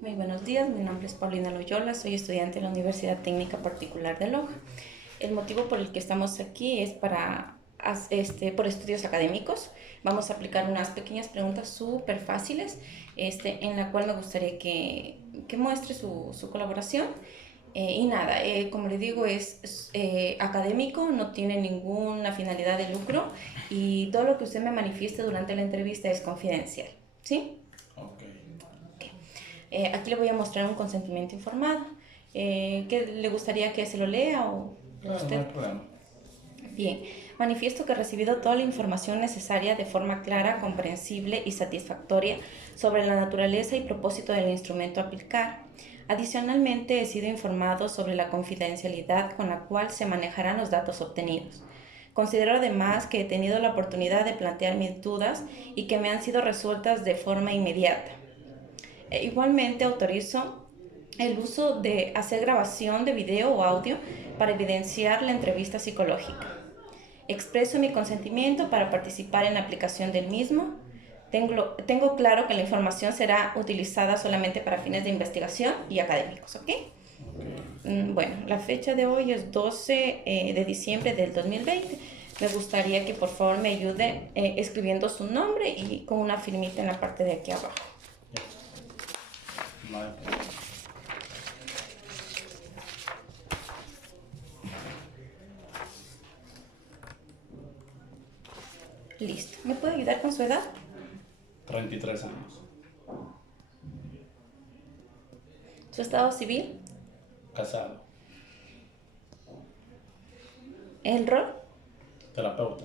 Muy buenos días, mi nombre es Paulina Loyola, soy estudiante de la Universidad Técnica Particular de Loja. El motivo por el que estamos aquí es por estudios académicos. Vamos a aplicar unas pequeñas preguntas súper fáciles, en la cual me gustaría que muestre su colaboración. Y nada, como le digo, es académico, no tiene ninguna finalidad de lucro y todo lo que usted me manifieste durante la entrevista es confidencial, ¿sí? Ok. Aquí le voy a mostrar un consentimiento informado. ¿Qué le gustaría que se lo lea o Claro, no usted? hay problema. Bien, manifiesto que he recibido toda la información necesaria de forma clara, comprensible y satisfactoria sobre la naturaleza y propósito del instrumento a aplicar. Adicionalmente, he sido informado sobre la confidencialidad con la cual se manejarán los datos obtenidos. Considero además que he tenido la oportunidad de plantear mis dudas y que me han sido resueltas de forma inmediata. Igualmente autorizo el uso de hacer grabación de video o audio para evidenciar la entrevista psicológica. Expreso mi consentimiento para participar en la aplicación del mismo. Tengo claro que la información será utilizada solamente para fines de investigación y académicos, ¿ok? Ok. Bueno, la fecha de hoy es 12 de diciembre del 2020. Me gustaría que por favor me ayude escribiendo su nombre y con una firmita en la parte de aquí abajo. Ya. No hay problema. Listo. ¿Me puede ayudar con su edad? 33 años. ¿Su estado civil? Casado. ¿El rol? Terapeuta.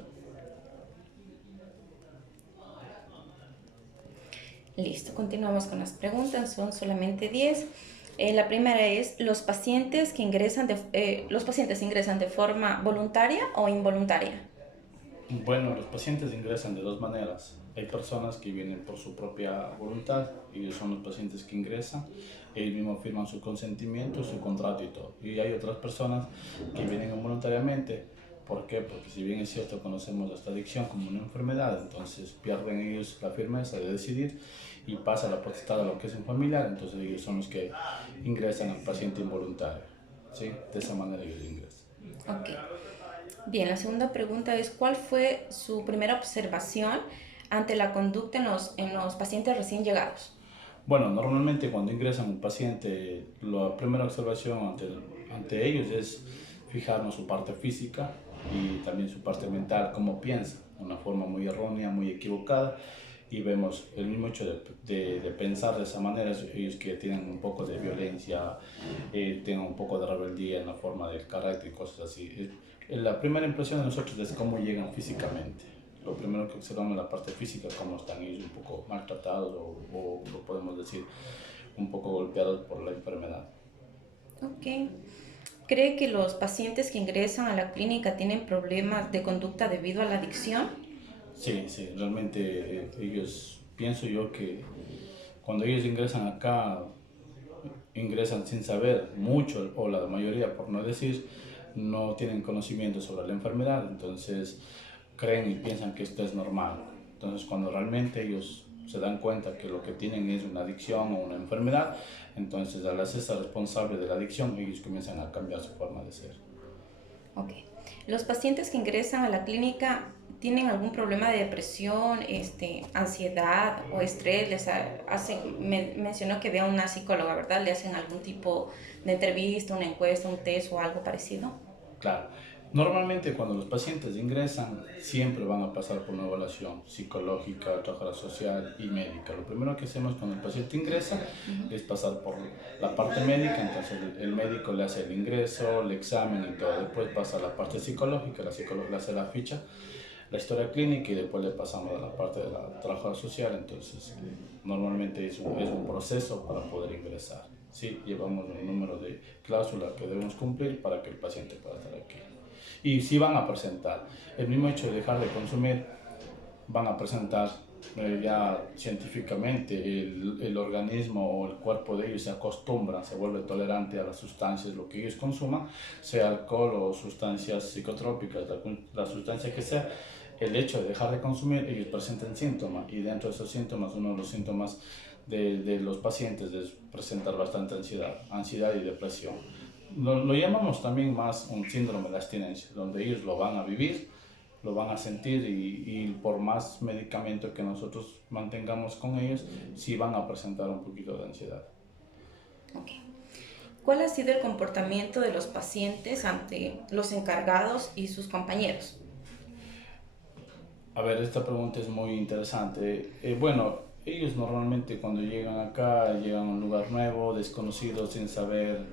Listo. Continuamos con las preguntas. Son solamente 10. La primera es, ¿los pacientes ingresan de forma voluntaria o involuntaria? Bueno, los pacientes ingresan de dos maneras. Hay personas que vienen por su propia voluntad, ellos son los pacientes que ingresan, ellos mismos firman su consentimiento, su contrato y todo. Y hay otras personas que vienen involuntariamente. ¿Por qué? Porque si bien es cierto, conocemos esta adicción como una enfermedad, entonces pierden ellos la firmeza de decidir y pasa la potestad a lo que es un familiar, entonces ellos son los que ingresan al paciente involuntario. ¿Sí? De esa manera ellos ingresan. Ok. Bien, la segunda pregunta es, ¿cuál fue su primera observación ante la conducta en los pacientes recién llegados? Bueno, normalmente cuando ingresan un paciente, la primera observación ante ellos es fijarnos su parte física y también su parte mental, cómo piensa, de una forma muy errónea, muy equivocada, y vemos el mismo hecho de pensar de esa manera, ellos que tienen un poco de violencia, tienen un poco de rebeldía en la forma del carácter y cosas así. La primera impresión de nosotros es cómo llegan físicamente. Lo primero que observamos es la parte física, cómo están ellos un poco maltratados o lo podemos decir un poco golpeados por la enfermedad. Ok. ¿Cree que los pacientes que ingresan a la clínica tienen problemas de conducta debido a la adicción? Sí, sí, realmente ellos, pienso yo que cuando ellos ingresan acá, ingresan sin saber mucho, o la mayoría, por no decir, no tienen conocimiento sobre la enfermedad, entonces creen y piensan que esto es normal. Entonces, cuando realmente ellos se dan cuenta que lo que tienen es una adicción o una enfermedad, entonces al hacerse responsable de la adicción, ellos comienzan a cambiar su forma de ser. Ok. ¿Los pacientes que ingresan a la clínica tienen algún problema de depresión, ansiedad o estrés? Mencionó que ve a una psicóloga, ¿verdad? ¿Le hacen algún tipo de entrevista, una encuesta, un test o algo parecido? Claro, normalmente cuando los pacientes ingresan siempre van a pasar por una evaluación psicológica, trabajadora social y médica. Lo primero que hacemos cuando el paciente ingresa es pasar por la parte médica, entonces el médico le hace el ingreso, el examen y todo. Después pasa a la parte psicológica, la psicóloga le hace la ficha, la historia clínica y después le pasamos a la parte de la trabajadora social. Entonces normalmente es un proceso para poder ingresar. Sí, llevamos un número de cláusulas que debemos cumplir para que el paciente pueda estar aquí. Y si van a presentar, el mismo hecho de dejar de consumir, van a presentar ya científicamente el organismo o el cuerpo de ellos se acostumbra, se vuelve tolerante a las sustancias, lo que ellos consuman, sea alcohol o sustancias psicotrópicas, la sustancia que sea. El hecho de dejar de consumir, ellos presentan síntomas y dentro de esos síntomas, uno de los síntomas de los pacientes es presentar bastante ansiedad y depresión. Lo llamamos también más un síndrome de abstinencia, donde ellos lo van a vivir, lo van a sentir y por más medicamento que nosotros mantengamos con ellos, sí van a presentar un poquito de ansiedad. Okay. ¿Cuál ha sido el comportamiento de los pacientes ante los encargados y sus compañeros? A ver, esta pregunta es muy interesante. Bueno, ellos normalmente cuando llegan acá, llegan a un lugar nuevo, desconocido, sin saber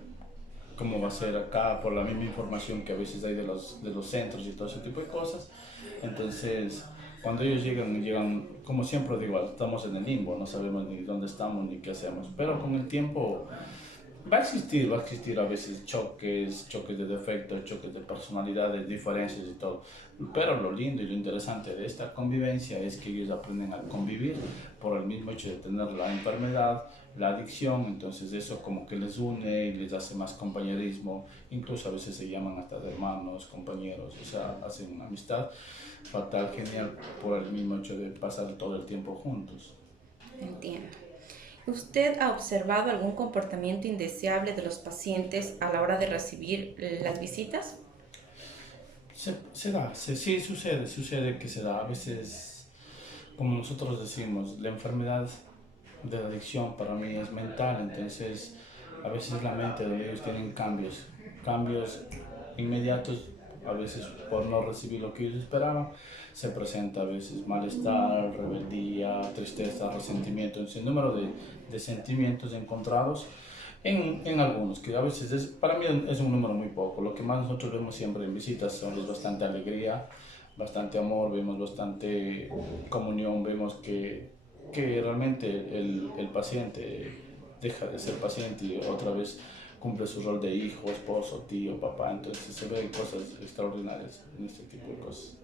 cómo va a ser acá, por la misma información que a veces hay de los centros y todo ese tipo de cosas. Entonces, cuando ellos llegan, como siempre digo, estamos en el limbo, no sabemos ni dónde estamos ni qué hacemos. Pero con el tiempo va a existir a veces choques de defectos, choques de personalidades, diferencias y todo. Pero lo lindo y lo interesante de esta convivencia es que ellos aprenden a convivir por el mismo hecho de tener la enfermedad, la adicción, entonces eso como que les une y les hace más compañerismo, incluso a veces se llaman hasta de hermanos, compañeros, o sea, hacen una amistad fatal, genial, por el mismo hecho de pasar todo el tiempo juntos. Entiendo. ¿Usted ha observado algún comportamiento indeseable de los pacientes a la hora de recibir las visitas? Sí, sucede que se da. A veces, como nosotros decimos, la enfermedad de la adicción para mí es mental, entonces a veces la mente donde ellos tienen cambios inmediatos, a veces por no recibir lo que ellos esperaban, se presenta a veces malestar, rebeldía, tristeza, resentimiento, un sinnúmero de sentimientos encontrados en algunos, que a veces para mí es un número muy poco. Lo que más nosotros vemos siempre en visitas es bastante alegría, bastante amor, vemos bastante comunión, vemos que realmente el paciente deja de ser paciente y otra vez cumple su rol de hijo, esposo, tío, papá. Entonces se ven cosas extraordinarias en este tipo de cosas.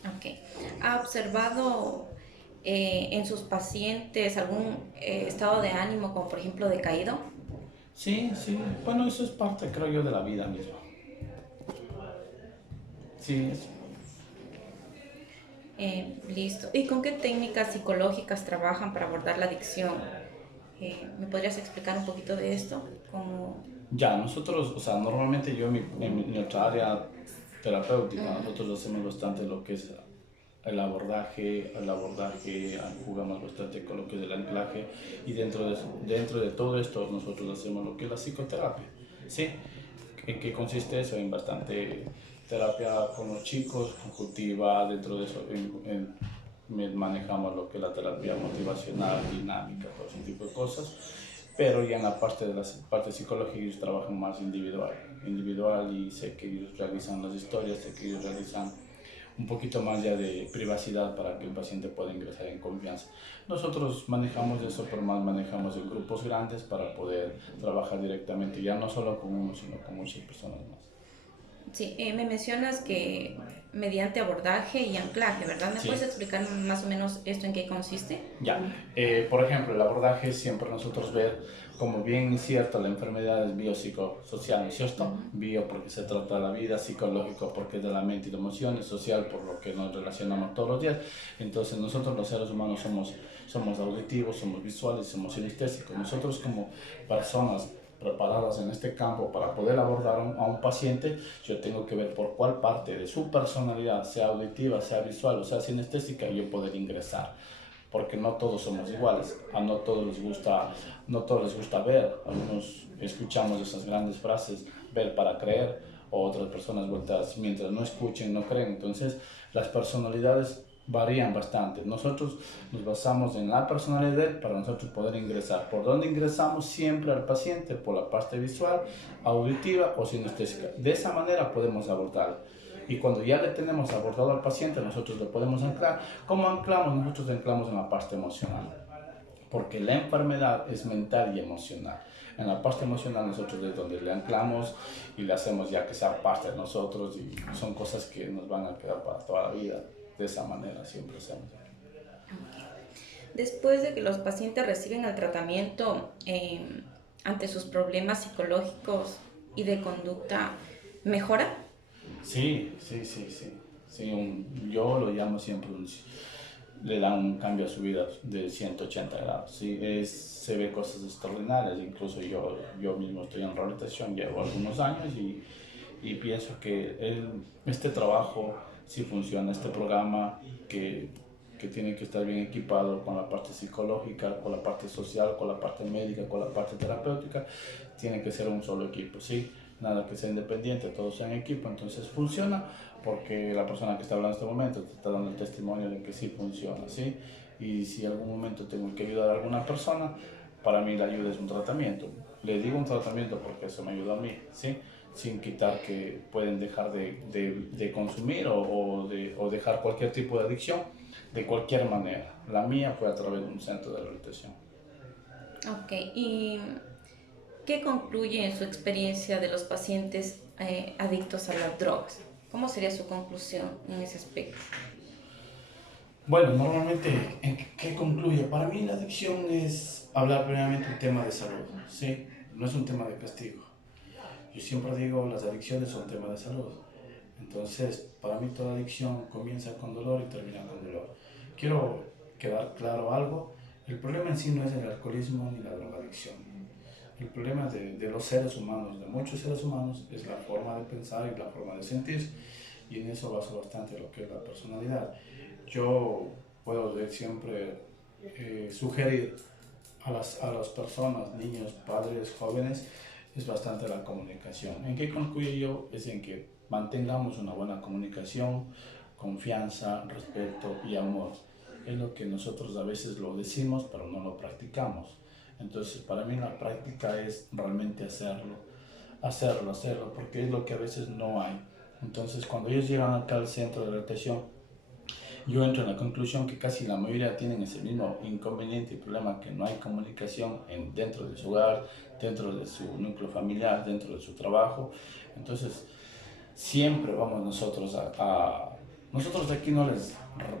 Ok. ¿Ha observado en sus pacientes algún estado de ánimo, como por ejemplo decaído? Sí, sí. Bueno, eso es parte, creo yo, de la vida misma. Sí, Listo. ¿Y con qué técnicas psicológicas trabajan para abordar la adicción? ¿Me podrías explicar un poquito de esto? ¿Cómo? ya, nosotros, o sea, normalmente yo en nuestra área terapéutica, nosotros hacemos bastante lo que es el abordaje, jugamos bastante con lo que es el anclaje y dentro de todo esto nosotros hacemos lo que es la psicoterapia, ¿sí? ¿En qué consiste eso? En bastante terapia con los chicos, conjuntiva, dentro de eso manejamos lo que es la terapia motivacional, dinámica, todo ese tipo de cosas, pero ya en la parte psicológica ellos trabajan más individual y sé que ellos realizan las historias, sé que ellos realizan un poquito más ya de privacidad para que el paciente pueda ingresar en confianza. Nosotros manejamos eso, pero más manejamos en grupos grandes para poder trabajar directamente, ya no solo con uno, sino con muchas personas más. Sí, me mencionas que mediante abordaje y anclaje, ¿verdad? ¿Me Sí. puedes explicar más o menos esto en qué consiste? Ya, por ejemplo, el abordaje siempre nosotros ver como bien cierto la enfermedad es biopsicosocial, ¿no es cierto? Bio porque se trata de la vida, psicológico porque es de la mente y de emociones, social por lo que nos relacionamos todos los días. Entonces nosotros los seres humanos somos auditivos, somos visuales, somos sinestésicos. Nosotros como personas preparadas en este campo para poder abordar a un paciente, yo tengo que ver por cuál parte de su personalidad, sea auditiva, sea visual o sea sinestésica, yo poder ingresar porque no todos somos iguales, no todos les gusta ver, algunos escuchamos esas grandes frases, ver para creer, o otras personas vueltas, mientras no escuchen, no creen, entonces las personalidades varían bastante. Nosotros nos basamos en la personalidad para nosotros poder ingresar. ¿Por dónde ingresamos? Siempre al paciente, por la parte visual, auditiva o sinestésica. De esa manera podemos abordarlo. Y cuando ya le tenemos abordado al paciente, nosotros le podemos anclar. ¿Cómo anclamos? Nosotros anclamos en la parte emocional. Porque la enfermedad es mental y emocional. En la parte emocional nosotros es donde le anclamos y le hacemos ya que sea parte de nosotros y son cosas que nos van a quedar para toda la vida. De esa manera siempre hacemos. Después de que los pacientes reciben el tratamiento ante sus problemas psicológicos y de conducta, ¿mejora? Sí. Sí, yo lo llamo siempre le dan un cambio a su vida de 180 grados. ¿Sí? Se ve cosas extraordinarias, incluso yo mismo estoy en rehabilitación, llevo algunos años y pienso que este trabajo sí funciona, este programa que tiene que estar bien equipado con la parte psicológica, con la parte social, con la parte médica, con la parte terapéutica, tiene que ser un solo equipo, ¿sí? Nada que sea independiente, todos sean equipo, entonces funciona porque la persona que está hablando en este momento te está dando el testimonio de que sí funciona, ¿sí? Y si en algún momento tengo que ayudar a alguna persona, para mí la ayuda es un tratamiento. Le digo un tratamiento porque eso me ayuda a mí, ¿sí? Sin quitar que pueden dejar de consumir o dejar cualquier tipo de adicción de cualquier manera. La mía fue a través de un centro de rehabilitación. Ok, ¿y qué concluye en su experiencia de los pacientes adictos a las drogas? ¿Cómo sería su conclusión en ese aspecto? Bueno, normalmente, ¿en qué concluye? Para mí la adicción es hablar primeramente un tema de salud, ¿sí? No es un tema de castigo. Yo siempre digo, las adicciones son temas de salud. Entonces, para mí toda adicción comienza con dolor y termina con dolor. Quiero quedar claro algo, el problema en sí no es el alcoholismo ni la drogadicción. El problema de los seres humanos, de muchos seres humanos, es la forma de pensar y la forma de sentir. Y en eso baso bastante lo que es la personalidad. Yo puedo siempre sugerir a las personas, niños, padres, jóvenes, es bastante la comunicación. ¿En qué concluye yo? Es en que mantengamos una buena comunicación, confianza, respeto y amor. Es lo que nosotros a veces lo decimos, pero no lo practicamos. Entonces, para mí la práctica es realmente hacerlo, porque es lo que a veces no hay. Entonces, cuando ellos llegan acá al centro de rehabilitación, yo entro en la conclusión que casi la mayoría tienen ese mismo inconveniente y problema, que no hay comunicación dentro de su hogar, dentro de su núcleo familiar, dentro de su trabajo. Entonces, siempre vamos nosotros nosotros de aquí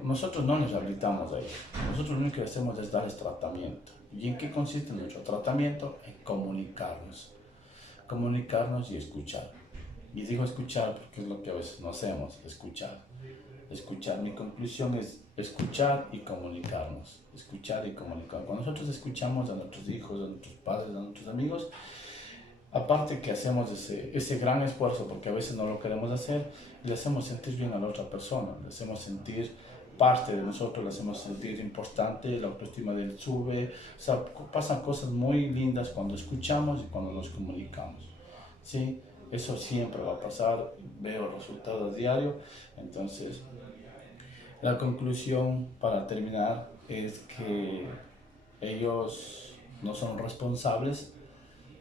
nosotros no les rehabilitamos a ellos. Nosotros lo único que hacemos es darles tratamiento. ¿Y en qué consiste nuestro tratamiento? En comunicarnos y escuchar. Y digo escuchar porque es lo que a veces no hacemos, escuchar. Mi conclusión es escuchar y comunicarnos. Escuchar y comunicar. Cuando nosotros escuchamos a nuestros hijos, a nuestros padres, a nuestros amigos, aparte que hacemos ese gran esfuerzo, porque a veces no lo queremos hacer, le hacemos sentir bien a la otra persona, le hacemos sentir parte de nosotros, le hacemos sentir importante, la autoestima de él sube, o sea, pasan cosas muy lindas cuando escuchamos y cuando nos comunicamos, ¿sí? Eso siempre va a pasar, veo resultados diarios, entonces la conclusión para terminar es que ellos no son responsables,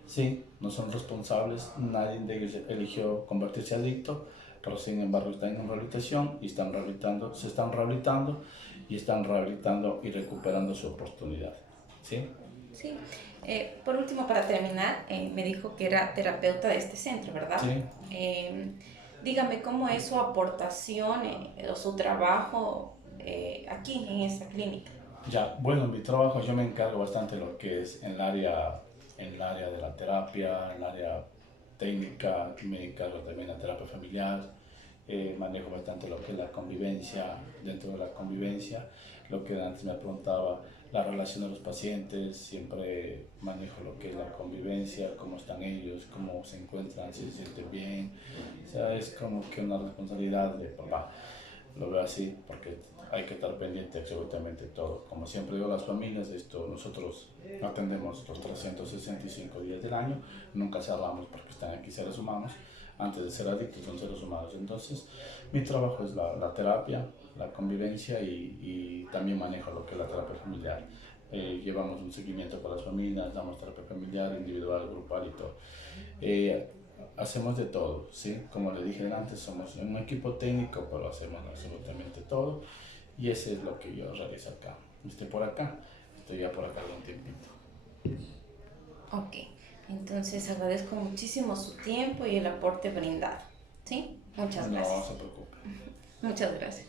sí, no son responsables, nadie de ellos eligió convertirse adicto, pero sin embargo están en rehabilitación y están rehabilitando, se están rehabilitando y están rehabilitando y recuperando su oportunidad, ¿sí? Sí. Por último, para terminar, me dijo que era terapeuta de este centro, ¿verdad? Sí. Dígame cómo es su aportación o su trabajo aquí en esta clínica. Ya, bueno, en mi trabajo yo me encargo bastante de lo que es en el área de la terapia, en el área técnica, me encargo también de la terapia familiar, manejo bastante lo que es la convivencia, dentro de la convivencia, lo que antes me preguntaba, la relación de los pacientes, siempre manejo lo que es la convivencia, cómo están ellos, cómo se encuentran, si se sienten bien, o sea, es como que una responsabilidad de papá, lo veo así, porque hay que estar pendiente de absolutamente todo. Como siempre digo a las familias, nosotros atendemos los 365 días del año, nunca cerramos porque están aquí seres humanos, antes de ser adictos son seres humanos. Entonces, mi trabajo es la terapia, la convivencia y también manejo lo que es la terapia familiar. Llevamos un seguimiento para las familias, damos terapia familiar, individual, grupal y todo. Hacemos de todo, ¿sí? Como le dije antes, somos un equipo técnico, pero hacemos absolutamente todo. Y eso es lo que yo realizo acá. Estoy por acá, estoy ya por acá de un tiempito. Ok, entonces agradezco muchísimo su tiempo y el aporte brindado. ¿Sí? Muchas No gracias. se preocupe. Muchas gracias.